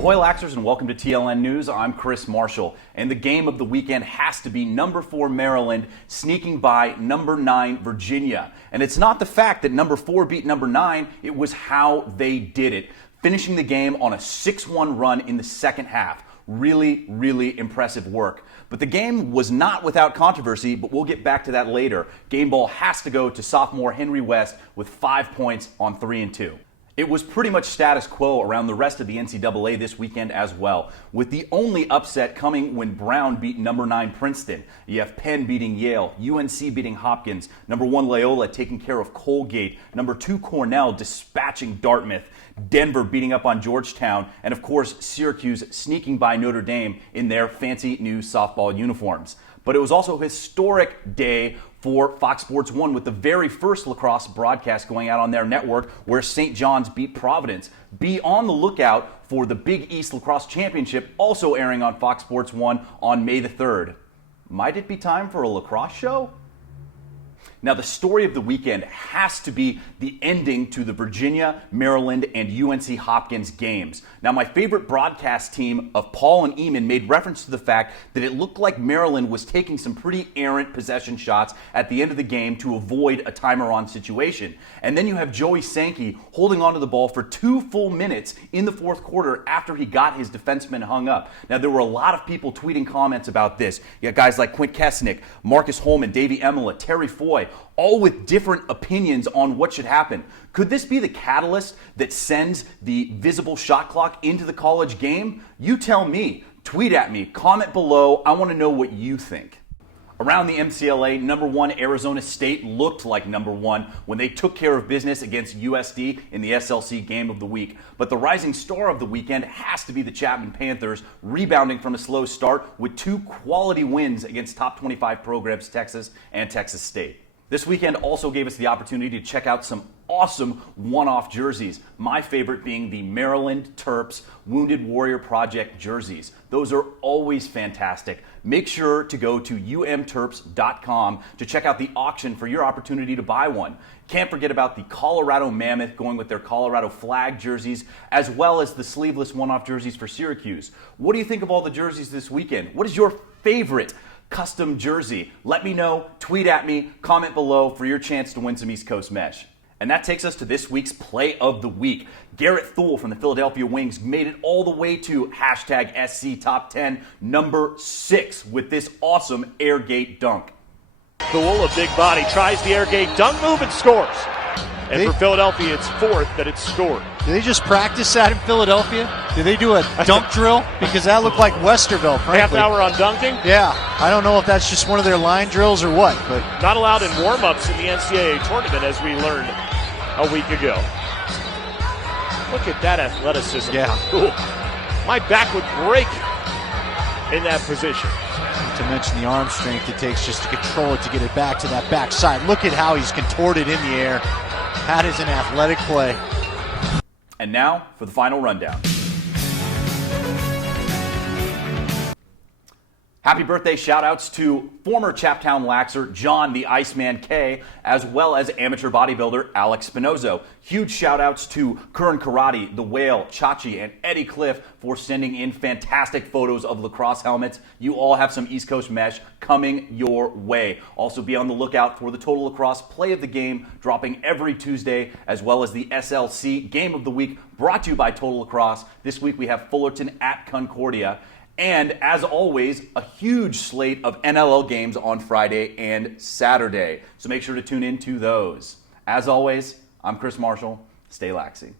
Ahoy Laxers and welcome to TLN News. I'm Chris Marshall, and the game of the weekend has to be number 4 Maryland sneaking by number 9 Virginia. And it's not the fact that number 4 beat number 9, it was how they did it, finishing the game on a 6-1 run in the second half. Really, really impressive work. But the game was not without controversy, but we'll get back to that later. Game ball has to go to sophomore Henry West with 5 points on 3 and 2. It was pretty much status quo around the rest of the NCAA this weekend as well, with the only upset coming when Brown beat number 9 Princeton. You have Penn beating Yale, UNC beating Hopkins, number 1 Loyola taking care of Colgate, number 2 Cornell dispatching Dartmouth, Denver beating up on Georgetown, and of course Syracuse sneaking by Notre Dame in their fancy new softball uniforms. But it was also a historic day for Fox Sports 1 with the very first lacrosse broadcast going out on their network where St. John's beat Providence. Be on the lookout for the Big East Lacrosse Championship also airing on Fox Sports 1 on May the 3rd. Might it be time for a lacrosse show? Now, the story of the weekend has to be the ending to the Virginia, Maryland, and UNC Hopkins games. Now, my favorite broadcast team of Paul and Eamon made reference to the fact that it looked like Maryland was taking some pretty errant possession shots at the end of the game to avoid a timer-on situation. And then you have Joey Sankey holding onto the ball for 2 full minutes in the fourth quarter after he got his defenseman hung up. Now, there were a lot of people tweeting comments about this. You got guys like Quint Kesnick, Marcus Holman, Davey Emila, Terry Foy, all with different opinions on what should happen. Could this be the catalyst that sends the visible shot clock into the college game? You tell me. Tweet at me. Comment below. I want to know what you think. Around the MCLA, number 1 Arizona State looked like number 1 when they took care of business against USD in the SLC Game of the Week. But the rising star of the weekend has to be the Chapman Panthers, rebounding from a slow start with 2 quality wins against top 25 programs, Texas and Texas State. This weekend also gave us the opportunity to check out some awesome one-off jerseys. My favorite being the Maryland Terps Wounded Warrior Project jerseys. Those are always fantastic. Make sure to go to umterps.com to check out the auction for your opportunity to buy one. Can't forget about the Colorado Mammoth going with their Colorado flag jerseys, as well as the sleeveless one-off jerseys for Syracuse. What do you think of all the jerseys this weekend? What is your favorite custom jersey? Let me know, tweet at me, comment below for your chance to win some East Coast mesh. And that takes us to this week's Play of the Week. Garrett Thule from the Philadelphia Wings made it all the way to hashtag SC Top 10, number 6, with this awesome airgate dunk. Thule, a big body, tries the airgate dunk move and scores. And for Philadelphia, it's 4th that it's scored. Did they just practice that in Philadelphia? Did they do a dunk drill? Because that looked like Westerville, frankly. Half hour on dunking? Yeah. I don't know if that's just one of their line drills or what. But not allowed in warm-ups in the NCAA tournament, as we learned a week ago. Look at that athleticism. Yeah. Ooh. My back would break in that position. Not to mention the arm strength it takes just to control it to get it back to that backside. Look at how he's contorted in the air. That is an athletic play. And now for the final rundown. Happy birthday shout-outs to former Chaptown Laxer John the Iceman K, as well as amateur bodybuilder Alex Spinozo. Huge shout-outs to Curran Karate, The Whale, Chachi, and Eddie Cliff for sending in fantastic photos of lacrosse helmets. You all have some East Coast mesh coming your way. Also be on the lookout for the Total Lacrosse Play of the Game dropping every Tuesday, as well as the SLC Game of the Week brought to you by Total Lacrosse. This week we have Fullerton at Concordia. And as always, a huge slate of NLL games on Friday and Saturday. So make sure to tune in to those. As always, I'm Chris Marshall. Stay laxy.